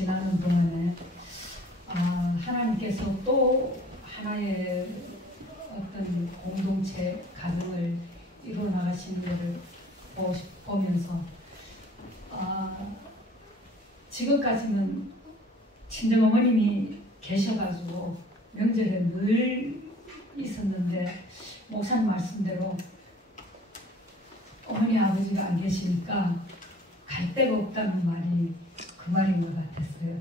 지나는 동안에 하나님께서 또 하나의 어떤 공동체 가정을 이루어 나가시는 것을 보면서 지금까지는 친정어머님이 계셔가지고 명절에 늘 있었는데 목사님 말씀대로 어머니 아버지가 안 계시니까 갈 데가 없다는 말이 그 말인 것 같았어요.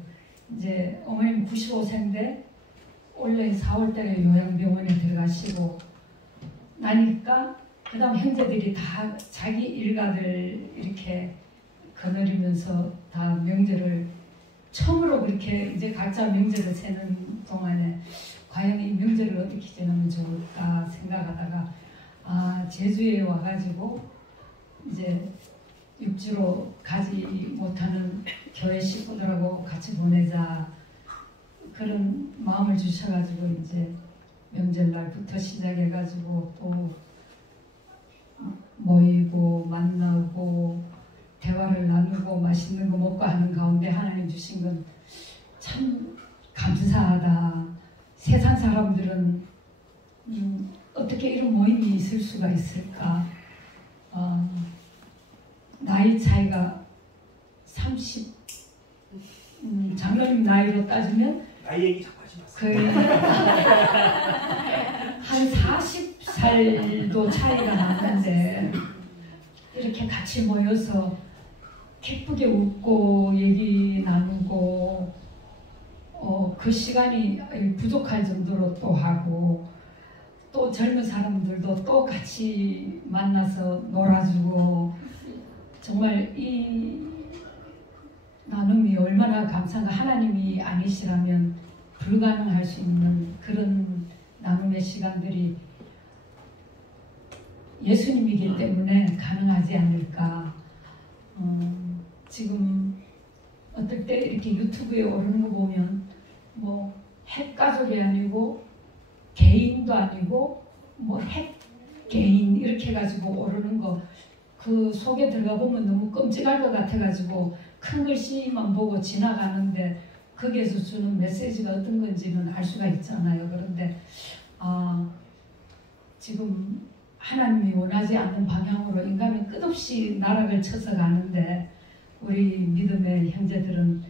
이제 어머님 95세인데 원래 4월달에 요양병원에 들어가시고 나니까 그 다음 형제들이 다 자기 일가들 이렇게 거느리면서 다 명절을 처음으로 그렇게 이제 각자 명절을 세는 동안에 과연 이 명절을 어떻게 지내면 좋을까 생각하다가 제주에 와가지고 이제 육지로 가지 못하는 교회 식구들하고 같이 보내자 그런 마음을 주셔가지고 이제 명절날부터 시작해가지고 또 모이고 만나고 대화를 나누고 맛있는 거 먹고 하는 가운데 하나님 주신 건 참 감사하다. 세상 사람들은 어떻게 이런 모임이 있을 수가 있을까. 나이 차이가 30 장로님 나이로 따지면 나이 얘기 자꾸 하지 마세요. 거의 한 40살도 차이가 나는데 이렇게 같이 모여서 기쁘게 웃고 얘기 나누고 그 시간이 부족할 정도로 또 하고 또 젊은 사람들도 또 같이 만나서 놀아주고 정말 이 나눔이 얼마나 감사한가. 하나님이 아니시라면 불가능할 수 있는 그런 나눔의 시간들이 예수님이기 때문에 가능하지 않을까. 지금 어떨 때 이렇게 유튜브에 오르는 거 보면 뭐 핵가족이 아니고 개인도 아니고 뭐 핵개인 이렇게 해가지고 오르는 거 그 속에 들어가 보면 너무 끔찍할 것 같아가지고 큰 글씨만 보고 지나가는데 거기에서 주는 메시지가 어떤 건지는 알 수가 있잖아요. 그런데 지금 하나님이 원하지 않는 방향으로 인간은 끝없이 나락을 쳐서 가는데 우리 믿음의 형제들은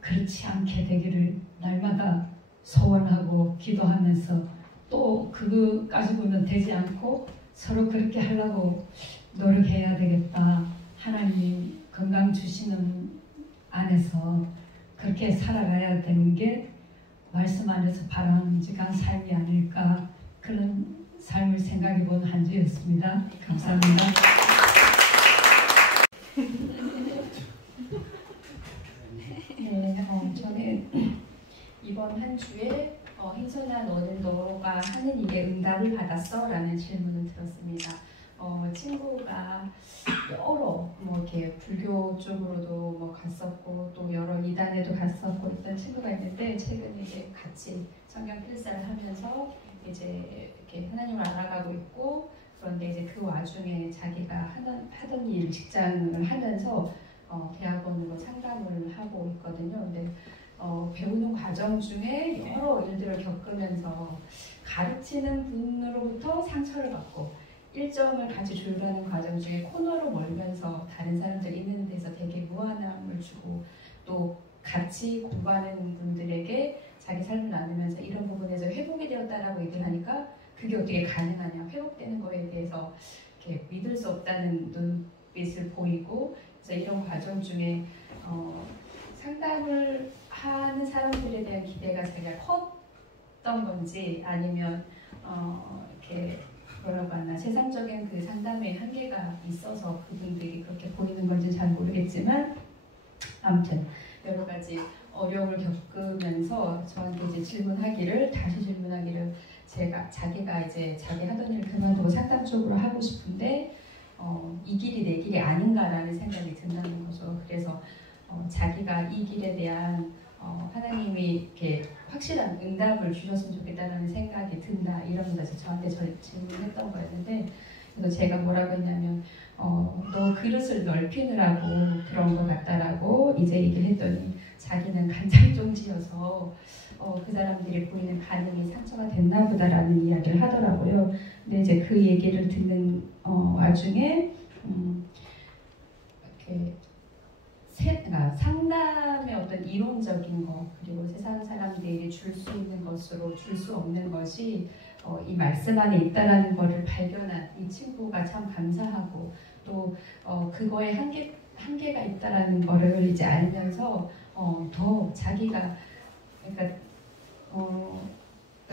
그렇지 않게 되기를 날마다 소원하고 기도하면서 또 그거 가지고는 되지 않고 서로 그렇게 하려고 노력해야 되겠다. 하나님이 건강 주시는 안에서 그렇게 살아가야 되는 게 말씀 안에서 바람직한 삶이 아닐까. 그런 삶을 생각해 본 한 주였습니다. 감사합니다. 네, 저는 이번 한 주에 hin선아 너는 너가 하는 일에 응답을 받았어? 라는 질문을 들었습니다. 친구가 여러 이렇게 불교 쪽으로도 갔었고 또 여러 이단에도 갔었고 있던 친구가 있는데 최근에 이제 같이 성경 필사를 하면서 이제 이렇게 하나님을 알아가고 있고 그런데 이제 그 와중에 자기가 하던 일 직장을 하면서 대학원으로 상담을 하고 있거든요. 근데 배우는 과정 중에 여러 일들을 겪으면서 가르치는 분으로부터 상처를 받고 일정을 같이 조율하는 과정 중에 코너로 몰면서 다른 사람들 있는 데서 되게 무안함을 주고 또 같이 공부하는 분들에게 자기 삶을 나누면서 이런 부분에서 회복이 되었다라고 얘기를 하니까 그게 어떻게 가능하냐, 회복되는 거에 대해서 이렇게 믿을 수 없다는 눈빛을 보이고 그래서 이런 과정 중에 상담을 하는 사람들에 대한 기대가 자기가 컸던 건지 아니면 이렇게 뭐라고 하나 세상적인 그 상담의 한계가 있어서 그분들이 그렇게 보이는 건지 잘 모르겠지만 아무튼 여러 가지 어려움을 겪으면서 저한테 이제 다시 질문하기를 자기가 이제 자기 하던 일을 그만두고 상담 쪽으로 하고 싶은데 이 길이 내 길이 아닌가라는 생각이 든다는 거죠. 그래서 자기가 이 길에 대한 하나님이 이렇게 확실한 응답을 주셨으면 좋겠다는 생각이 든다 이러면서 저한테 질문했던 거였는데 그래서 제가 뭐라고 했냐면 너 그릇을 넓히느라고 그런 것 같다라고 이제 얘기를 했더니 자기는 간장종지여서 그 사람들이 보이는 반응이 상처가 됐나 보다라는 이야기를 하더라고요. 근데 이제 그 얘기를 듣는 와중에 이렇게 상담의 어떤 이론적인 거 그리고 세상 사람들이 줄 수 있는 것으로 줄 수 없는 것이 이 말씀 안에 있다라는 것을 발견한 이 친구가 참 감사하고 또 그거에 한계가 있다라는 것을 이제 알면서 더 자기가 그러니까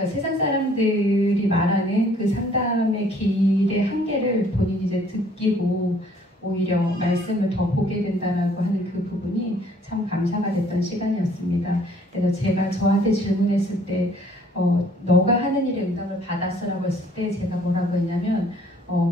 세상 사람들이 말하는 그 상담의 길의 한계를 본인이 이제 느끼고 오히려 말씀을 더 보게 된다라고 하는 그 부분이 참 감사가 됐던 시간이었습니다. 그래서 제가 저한테 질문했을 때 너가 하는 일에 응답을 받았어라고 했을 때 제가 뭐라고 했냐면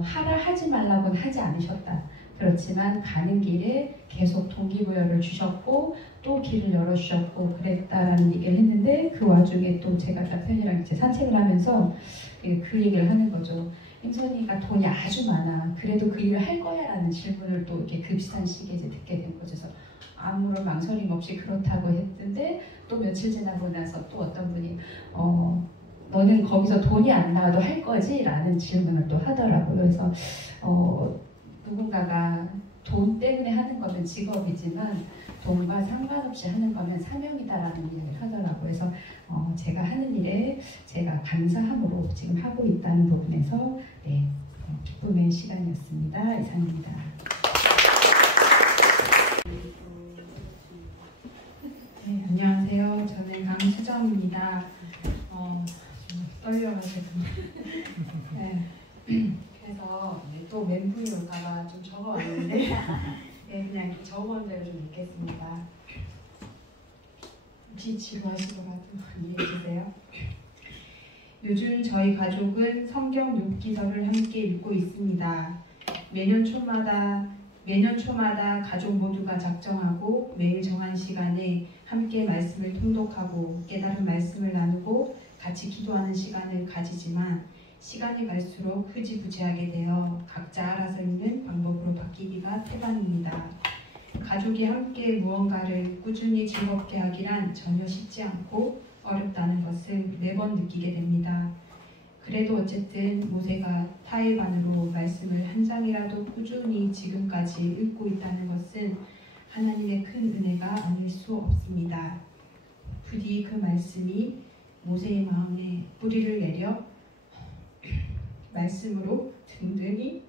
하라 하지 말라고는 하지 않으셨다. 그렇지만 가는 길에 계속 동기부여를 주셨고 또 길을 열어주셨고 그랬다라는 얘기를 했는데 그 와중에 또 제가 남편이랑 이제 산책을 하면서 그 얘기를 하는 거죠. 햄선이가 돈이 아주 많아. 그래도 그 일을 할 거야? 라는 질문을 또 이렇게 그 비슷한 시기에 이제 듣게 된 거죠. 그래서 아무런 망설임 없이 그렇다고 했는데 또 며칠 지나고 나서 또 어떤 분이 너는 거기서 돈이 안 나와도 할 거지? 라는 질문을 또 하더라고요. 그래서 누군가가 돈 때문에 하는 거면 직업이지만 돈과 상관없이 하는 거면 사명이다라는 이야기를 하더라고요. 그래서 제가 하는 일에 제가 감사함으로 지금 하고 있다는 부분에서 기쁨의 시간이었습니다. 이상입니다. 네, 안녕하세요. 저는 강수정입니다. 좀 떨려가지고 네. 그래서 또 멘붕이 올까봐 좀 적어왔는데 네, 그냥 적어온 대로 좀 읽겠습니다. 혹시 지루하시더라도 이해해주세요. 요즘 저희 가족은 성경 욥기서를 함께 읽고 있습니다. 매년 초마다 가족 모두가 작정하고 매일 정한 시간에 함께 말씀을 통독하고 깨달은 말씀을 나누고 같이 기도하는 시간을 가지지만 시간이 갈수록 흐지부지하게 되어 각자 알아서 있는 방법으로 바뀌기가 태반입니다. 가족이 함께 무언가를 꾸준히 즐겁게 하기란 전혀 쉽지 않고 어렵다는 것을 매번 느끼게 됩니다. 그래도 어쨌든 모세가 타일반으로 말씀을 한 장이라도 꾸준히 지금까지 읽고 있다는 것은 하나님의 큰 은혜가 아닐 수 없습니다. 부디 그 말씀이 모세의 마음에 뿌리를 내려 말씀으로 든든히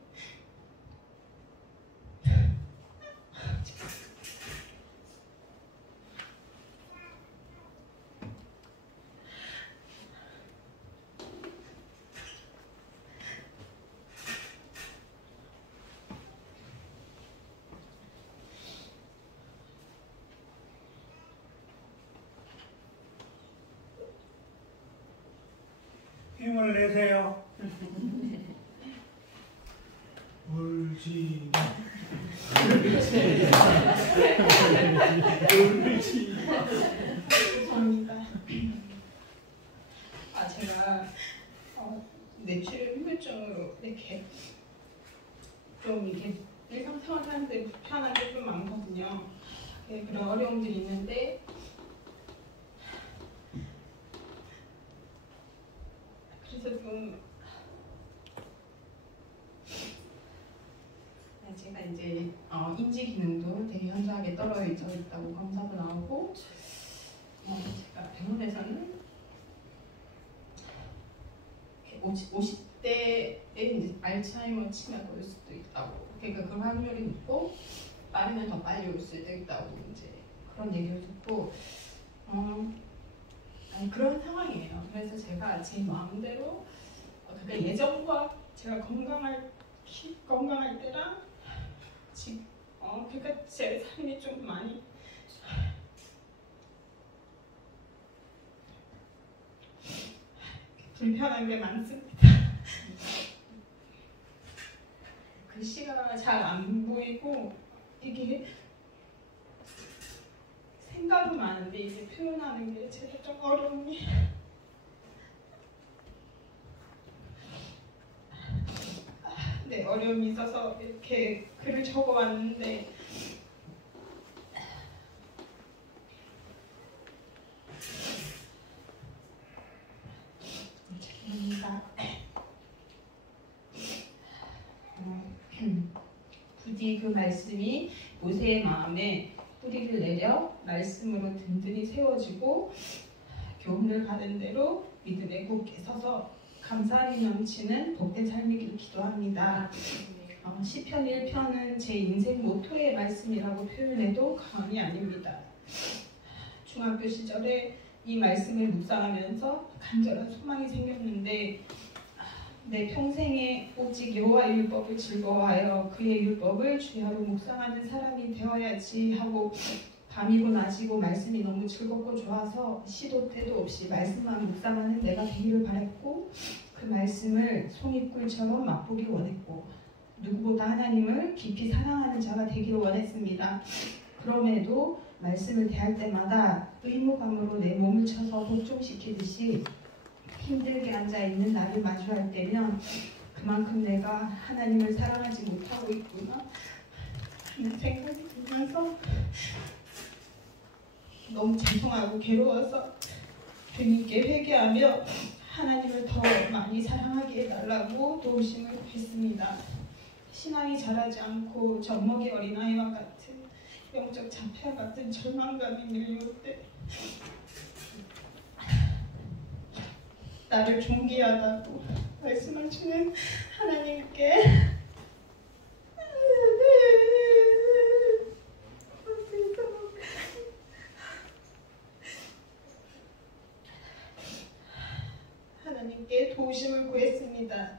힘을 내세요. 울지 마. 울지 마. 죄송합니다. 제가 뇌출 후유증으로 이렇게 좀 이렇게 일상생활 하는데 불편한 게 좀 많거든요. 그런 어려움들이 있는데 그래서 좀 제가 이제 인지 기능도 되게 현저하게 떨어져 있다고 검사도 나오고 제가 병원에서는 50대에 이제 알츠하이머 치매가 올 수도 있다고 그러니까 그 확률이 있고 빠르면 더 빨리 올 수도 있다고 이제 그런 얘기를 듣고 그런 상황이에요. 그래서 제가 제 마음대로 그러니까 예전과 제가 건강할 때랑 지금 그러니까 제 삶이 좀 많이 불편한 게 많습니다. 글씨가 잘 안 보이고 이게 생각은 많은데 이게 표현하는 게 제가 좀 어려움이 네, 어려움이 있어서 이렇게 글을 적어왔는데 죄송합니다. 부디 그 말씀이 모세의 마음에 뿌리를 내려 말씀으로 든든히 세워지고 교훈을 받은 대로 믿음에 굳게 서서 감사함이 넘치는 복된 삶이길 기도합니다. 시편 1편은 제 인생 모토의 말씀이라고 표현해도 과언이 아닙니다. 중학교 시절에 이 말씀을 묵상하면서 간절한 소망이 생겼는데 내 평생에 오직 여호와의 율법을 즐거워하여 그의 율법을 주야로 묵상하는 사람이 되어야지 하고 밤이고 낮이고 말씀이 너무 즐겁고 좋아서 시도 때도 없이 말씀만 묵상하는 내가 되기를 바랬고 그 말씀을 송이꿀처럼 맛보기 원했고 누구보다 하나님을 깊이 사랑하는 자가 되기를 원했습니다. 그럼에도 말씀을 대할 때마다 의무감으로 내 몸을 쳐서 복종시키듯이 힘들게 앉아있는 나를 마주할 때면 그만큼 내가 하나님을 사랑하지 못하고 있구나 하는 생각이 들면서 너무 죄송하고 괴로워서 주님께 회개하며 하나님을 더 많이 사랑하게 해달라고 도우심을 구했습니다. 신앙이 자라지 않고 젖먹이 어린아이와 같은 영적 자폐와 같은 절망감이 밀려올 때 나를 존귀하다고 말씀하시는 하나님께 하나님께 도우심을 구했습니다.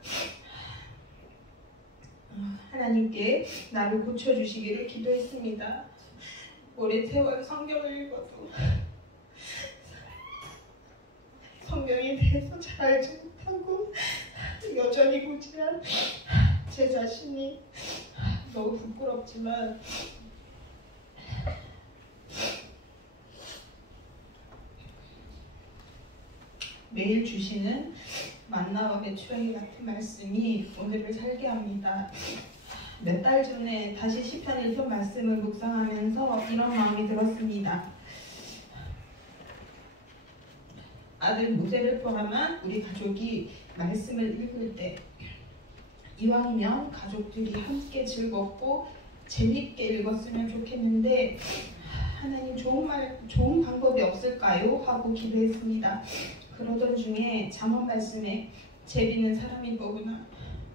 하나님께 나를 고쳐주시기를 기도했습니다. 오랜 세월 성경을 읽어도 성경에 대해서 잘 알지 못하고 여전히 고지한 제 자신이 너무 부끄럽지만 매일 주시는 만나와 배추라기 같은 말씀이 오늘을 살게 합니다. 몇 달 전에 다시 시편 1편 말씀을 묵상하면서 이런 마음이 들었습니다. 아들 모세를 포함한 우리 가족이 말씀을 읽을 때 이왕이면 가족들이 함께 즐겁고 재밌게 읽었으면 좋겠는데 하나님 좋은 방법이 없을까요? 하고 기도했습니다. 그러던 중에 잠언 말씀에 제비는 사람이 뽑으나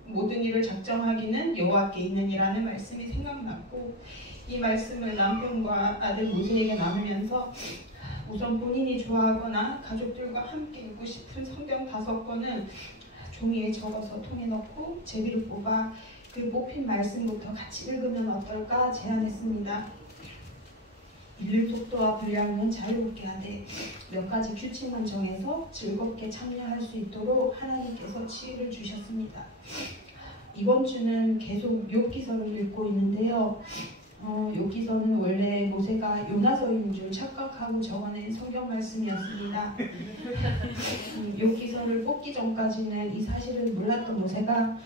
모든 일을 작정하기는 여호와께 있느니라는 말씀이 생각났고 이 말씀을 남편과 아들 모세에게 나누면서 우선 본인이 좋아하거나 가족들과 함께 읽고 싶은 성경 5권은 종이에 적어서 통에 넣고 제비를 뽑아 그 뽑힌 말씀부터 같이 읽으면 어떨까 제안했습니다. 읽는 속도와 분량은 자유롭게 하되 몇 가지 규칙만 정해서 즐겁게 참여할 수 있도록 하나님께서 지혜를 주셨습니다. 이번 주는 계속 욥기서를 읽고 있는데요. 욥기서는 원래 모세가 요나서인 줄 착각하고 적어낸 성경 말씀이었습니다. 욥기서를 뽑기 전까지는 이 사실을 몰랐던 모세가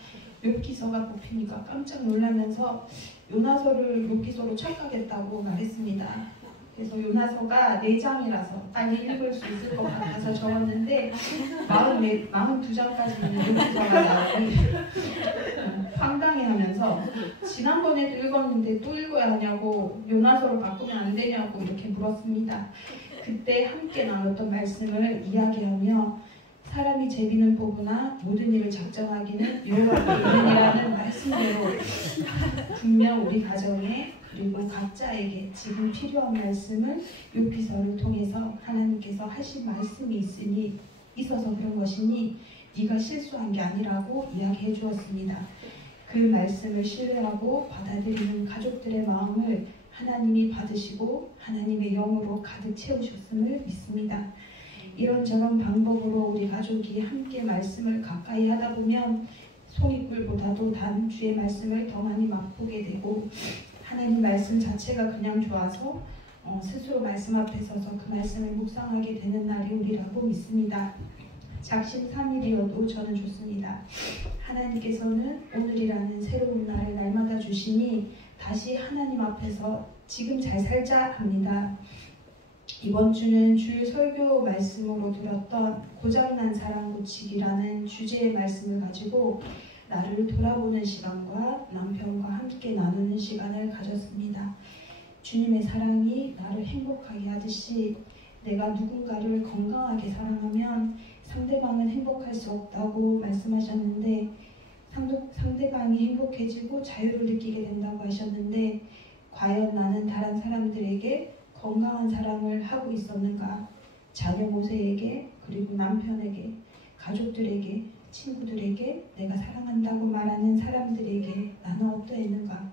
욥기서가 뽑히니까 깜짝 놀라면서 요나서를 욥기서로 착각했다고 말했습니다. 그래서 요나서가 4장이라서 빨리 읽을 수 있을 것 같아서 적었는데 42장까지 있는 욥기서가 나오니 황당해하면서 지난번에도 읽었는데 또 읽어야 하냐고 요나서로 바꾸면 안 되냐고 이렇게 물었습니다. 그때 함께 나눴던 말씀을 이야기하며 사람이 제비는 뽑으나 모든 일을 작정하기는 여호와께 있느니라는 말씀대로 분명 우리 가정에 그리고 각자에게 지금 필요한 말씀을 욥기서를 통해서 하나님께서 하신 말씀이 있어서 그런 것이니 네가 실수한 게 아니라고 이야기해 주었습니다. 그 말씀을 신뢰하고 받아들이는 가족들의 마음을 하나님이 받으시고 하나님의 영으로 가득 채우셨음을 믿습니다. 이런저런 방법으로 우리 가족이 함께 말씀을 가까이 하다 보면 송이꿀보다도 단 주의 말씀을 더 많이 맛보게 되고 하나님 말씀 자체가 그냥 좋아서 스스로 말씀 앞에 서서 그 말씀을 묵상하게 되는 날이 오리라고 믿습니다. 작심삼일이어도 저는 좋습니다. 하나님께서는 오늘이라는 새로운 날을 날마다 주시니 다시 하나님 앞에서 지금 잘 살자 합니다. 이번 주는 주일 설교 말씀으로 들었던 고장난 사랑 고치기라는 주제의 말씀을 가지고 나를 돌아보는 시간과 남편과 함께 나누는 시간을 가졌습니다. 주님의 사랑이 나를 행복하게 하듯이 내가 누군가를 건강하게 사랑하면 상대방은 행복할 수 없다고 말씀하셨는데 상대방이 행복해지고 자유를 느끼게 된다고 하셨는데 과연 나는 다른 사람들에게 건강한 사랑을 하고 있었는가? 자녀 모세에게 그리고 남편에게 가족들에게 친구들에게 내가 사랑한다고 말하는 사람들에게 나는 어떠했는가?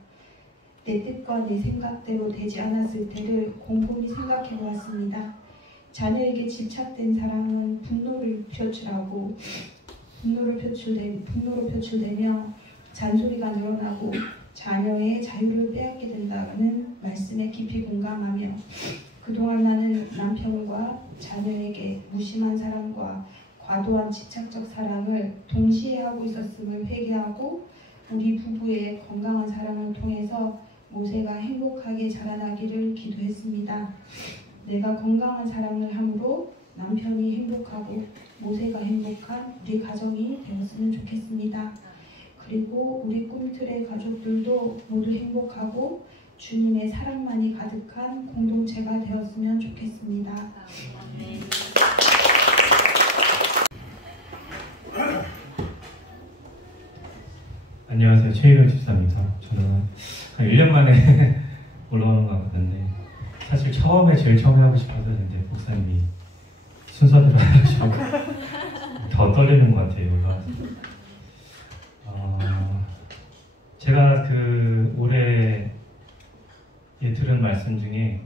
내 뜻과 내 생각대로 되지 않았을 때를 곰곰이 생각해 보았습니다. 자녀에게 집착된 사랑은 분노로 표출되며 잔소리가 늘어나고 자녀의 자유를 빼앗게 된다는 말씀에 깊이 공감하며 그동안 나는 남편과 자녀에게 무심한 사랑과 과도한 집착적 사랑을 동시에 하고 있었음을 회개하고 우리 부부의 건강한 사랑을 통해서 모세가 행복하게 자라나기를 기도했습니다. 내가 건강한 사랑을 함으로 남편이 행복하고 모세가 행복한 우리 가정이 되었으면 좋겠습니다. 그리고 우리 꿈틀의 가족들도 모두 행복하고 주님의 사랑만이 가득한 공동체가 되었으면 좋겠습니다. 안녕하세요. 최희경 집사입니다. 저는 한 1년 만에 올라오는 것 같은데 사실 제일 처음에 하고 싶어서 했는데 목사님이 순서대로 하시고 더 떨리는 것 같아요. 올라와서. 제가 올해 들은 말씀 중에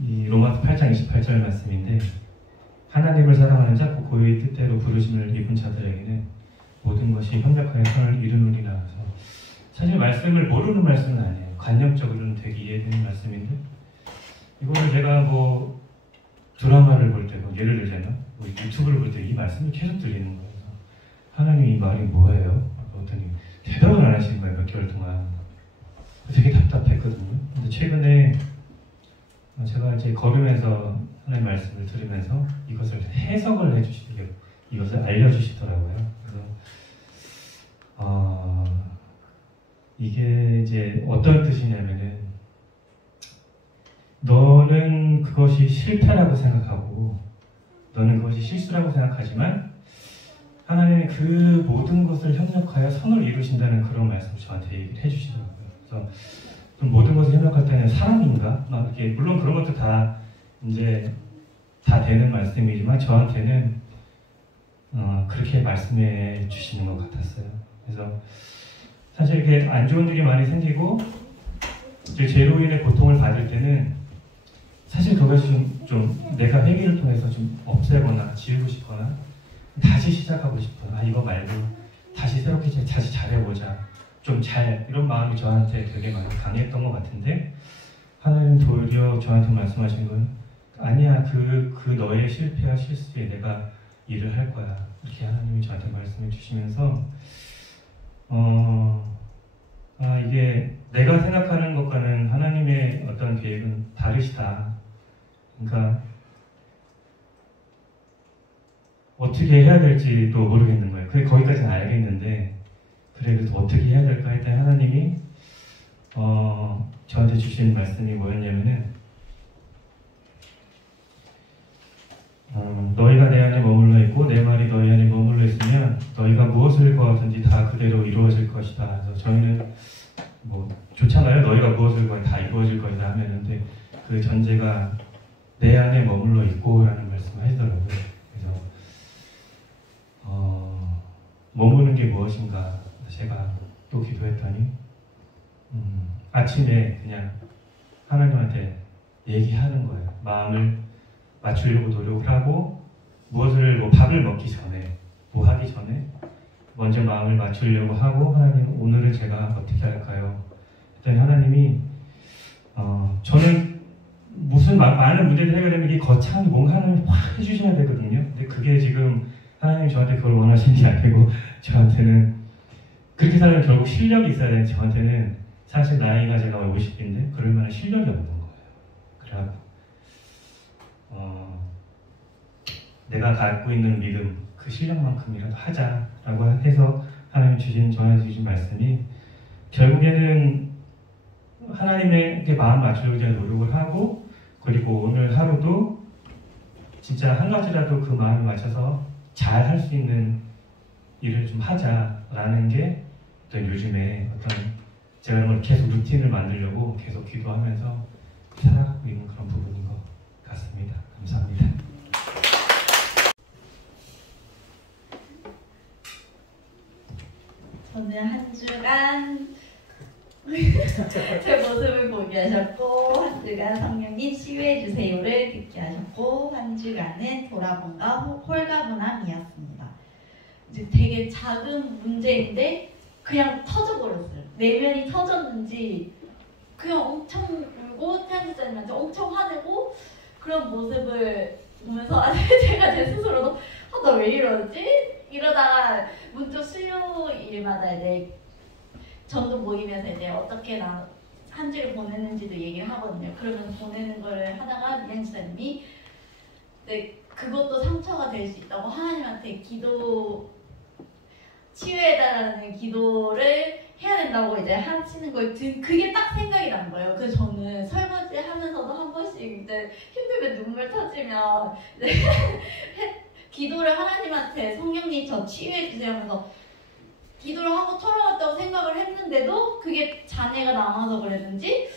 이 로마서 8장 28절 말씀인데 하나님을 사랑하는 자 곧 그의 뜻대로 부르심을 입은 자들에게는 모든 것이 협력하여 선을 이루느니라. 해서 사실 말씀을 모르는 말씀은 아니에요. 관념적으로는 되게 이해되는 말씀인데 이거를 제가 드라마를 볼 때 예를 들자면 유튜브를 볼 때 이 말씀이 계속 들리는 거예요. 하나님 이 말이 뭐예요? 그랬더니 대답을 안 하시는 거예요. 몇 개월 동안. 되게 답답했거든요. 근데 최근에 제가 이제 걸으면서 하나님 말씀을 들으면서 이것을 해석을 해주시고 이것을 알려주시더라고요. 그래서 이게 이제 어떤 뜻이냐면은 너는 그것이 실패라고 생각하고 너는 그것이 실수라고 생각하지만 하나님은 그 모든 것을 협력하여 선을 이루신다는 그런 말씀을 저한테 얘기를 해주시더라고요. 그래서 그럼 모든 것을 협력할 때는 사람인가? 이렇게 물론 그런 것도 다 이제 다 되는 말씀이지만 저한테는 그렇게 말씀해 주시는 것 같았어요. 그래서 사실 이렇게 안 좋은 일이 많이 생기고 이제 죄로 인해 고통을 받을 때는 사실 그것이 좀 내가 회개를 통해서 좀 없애거나 지우고 싶거나 다시 시작하고 싶어요. 이거 말고 다시 새롭게 다시 잘해보자. 좀 이런 마음이 저한테 되게 많이 강했던 것 같은데 하나님 도리어 저한테 말씀하신 건 아니야. 그 너의 실패와 실수에 내가 일을 할 거야. 이렇게 하나님이 저한테 말씀해 주시면서 이게 내가 생각하는 것과는 하나님의 어떤 계획은 다르시다. 그러니까 어떻게 해야 될지도 모르겠는 거예요. 거기까지는 알겠는데 그래도 어떻게 해야 될까 했더니 하나님이 저한테 주신 말씀이 뭐였냐면은 너희가 내 안에 머물러 있고 내 말이 너희 안에 머물러 있으면 너희가 무엇을 구하든지 다 그대로 이루어질 것이다. 그래서 저희는 좋잖아요. 너희가 무엇을 구하든 다 이루어질 것이다 하면은데 그 전제가 내 안에 머물러 있고 라는 말씀을 하시더라고요. 그래서 머무는 게 무엇인가 제가 또 기도했더니 아침에 그냥 하나님한테 얘기하는 거예요. 마음을 맞추려고 노력을 하고 무엇을 밥을 먹기 전에 하기 전에 먼저 마음을 맞추려고 하고 하나님 오늘은 제가 어떻게 할까요? 했더니 하나님이 저는 무슨 많은 문제를 해결하면 이게 거창하게 뭔가 하나님이 확 해주셔야 되거든요. 근데 그게 그게 지금 하나님 저한테 그걸 원하시는 게 아니고 저한테는 그렇게 살면 결국 실력이 있어야 되는데 저한테는 사실 나이가 제가 50인데 그럴 만한 실력이 없는 거예요. 그래갖고 내가 갖고 있는 믿음 그 실력만큼이라도 하자라고 해서 하나님 저한테 주신 말씀이 결국에는 하나님에게 마음 맞추려고 제가 노력을 하고 그리고 오늘 하루도 진짜 한 가지라도 그 마음에 맞춰서 잘 할 수 있는 일을 좀 하자라는 게 어떤 요즘에 어떤 제가 그런 걸 계속 루틴을 만들려고 계속 기도하면서 살아가고 있는 그런 부분인 것 같습니다. 감사합니다. 저는 한 주간 제 모습을 보게 하셨고 한 주간 성령님 치유해 주세요를 듣게 하셨고 한 주간은 돌아봄과 홀가분함이었습니다. 이제 되게 작은 문제인데 그냥 터져버렸어요. 내면이 터졌는지 그냥 엄청 울고 태연지사님한테 엄청 화내고 그런 모습을 보면서 제가 제 스스로도 나 왜 이러지? 이러다가 문득 수요일마다 이제 전도 모임에서 이제 어떻게 한 주를 보냈는지도 얘기를 하거든요. 그러면 보내는 거를 하다가 미연 지사님이 그것도 상처가 될 수 있다고 하나님한테 치유해달라는 기도를 해야 된다고 이제 하시는 걸 그게 딱 생각이 난 거예요. 그래서 저는 설거지 하면서도 한 번씩 이제 힘들면 눈물 터지면 이제 기도를 하나님한테 성령님 저 치유해 주세요 하면서 기도를 하고 털어놨다고 생각을 했는데도 그게 잔해가 남아서 그랬는지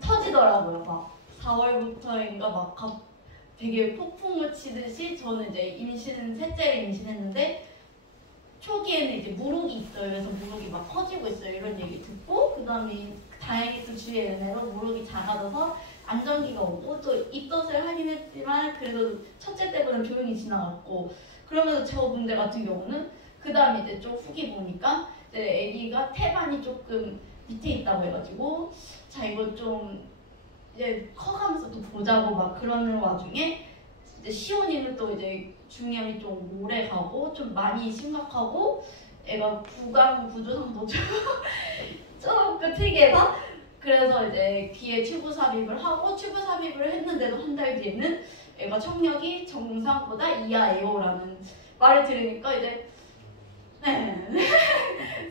터지더라고요. 막 4월부터인가 막 되게 폭풍을 치듯이 저는 이제 셋째를 임신했는데 초기에는 이제 무록이 있어요. 그래서 무록이 막 커지고 있어요. 이런 얘기 듣고 그 다음에 다행히 또 주의 은혜로 무록이 작아져서 안정기가 오고 또 입덧을 하긴 했지만 그래도 첫째 때보다는 조용히 지나갔고 그러면서 저 문제 같은 경우는 그 다음에 이제 좀 후기 보니까 이제 아기가 태반이 조금 밑에 있다고 해가지고 자 이거 좀 이제 커가면서 또 보자고 막 그러는 와중에 이제 시온이는 또 이제 중량이 좀 오래 가고 좀 많이 심각하고 애가 구강 구조상도 조금 특이해서 그래서 이제 귀에 튜브 삽입을 하고 튜브 삽입을 했는데도 한 달 뒤에는 애가 청력이 정상보다 이하예요라는 말을 들으니까 이제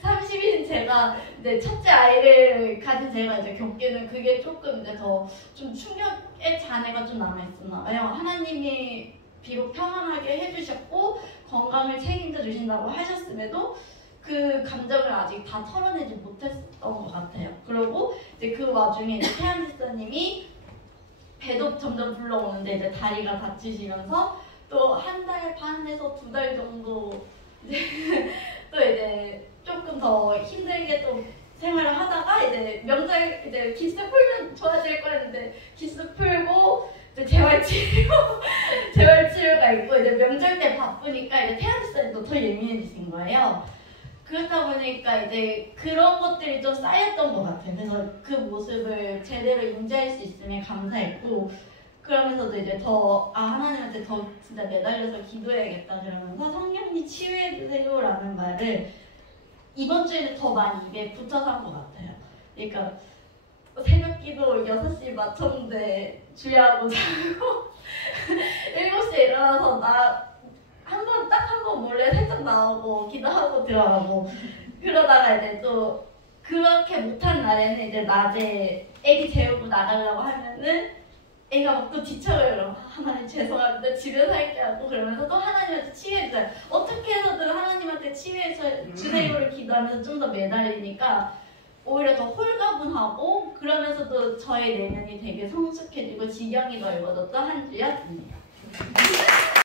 30인 제가 이제 첫째 아이를 가진 제가 이제 겪기는 그게 조금 이제 더 좀 충격의 잔해가 좀 남아있었나 봐요. 하나님이 비록 평안하게 해주셨고 건강을 책임져 주신다고 하셨음에도 그 감정을 아직 다 털어내지 못했던 것 같아요. 그리고 이제 그 와중에 이제 태연 집사님이 배도 점점 불러오는데 이제 다리가 다치시면서 또 한 달 반에서 2달 정도 또 이제 조금 더 힘들게 또 생활을 하다가 이제 명절 이제 기스 풀면 좋아질 거였는데 기스 풀고 이제 재활치료가 있고 이제 명절 때 바쁘니까 이제 태연 집사님도 더 예민해지신 거예요. 그렇다 보니까 이제 그런 것들이 좀 쌓였던 것 같아요. 그래서 그 모습을 제대로 인지할 수 있음에 감사했고 그러면서도 이제 더 하나님한테 더 진짜 매달려서 기도해야겠다 그러면서 성령님 치유해주세요라는 말을 이번 주에는 더 많이 입에 붙여서 한 것 같아요. 그러니까 새벽 기도 6시 맞췄는데 주야하고 자고 7시에 일어나서 한 번 몰래 살짝 나오고 기도하고 들어가고 그러다가 이제 또 그렇게 못한 날에는 이제 낮에 애기 재우고 나가려고 하면은 애가 막 또 지쳐요. 하나님 죄송합니다. 집에서 할게 하고 그러면서 또 하나님한테 치유해줘요. 어떻게 해서든 하나님한테 치유해주세요를 기도하면서 좀 더 매달리니까 오히려 더 홀가분하고 그러면서도 저의 내면이 되게 성숙해지고 지경이 넓어졌던 한 주였습니다.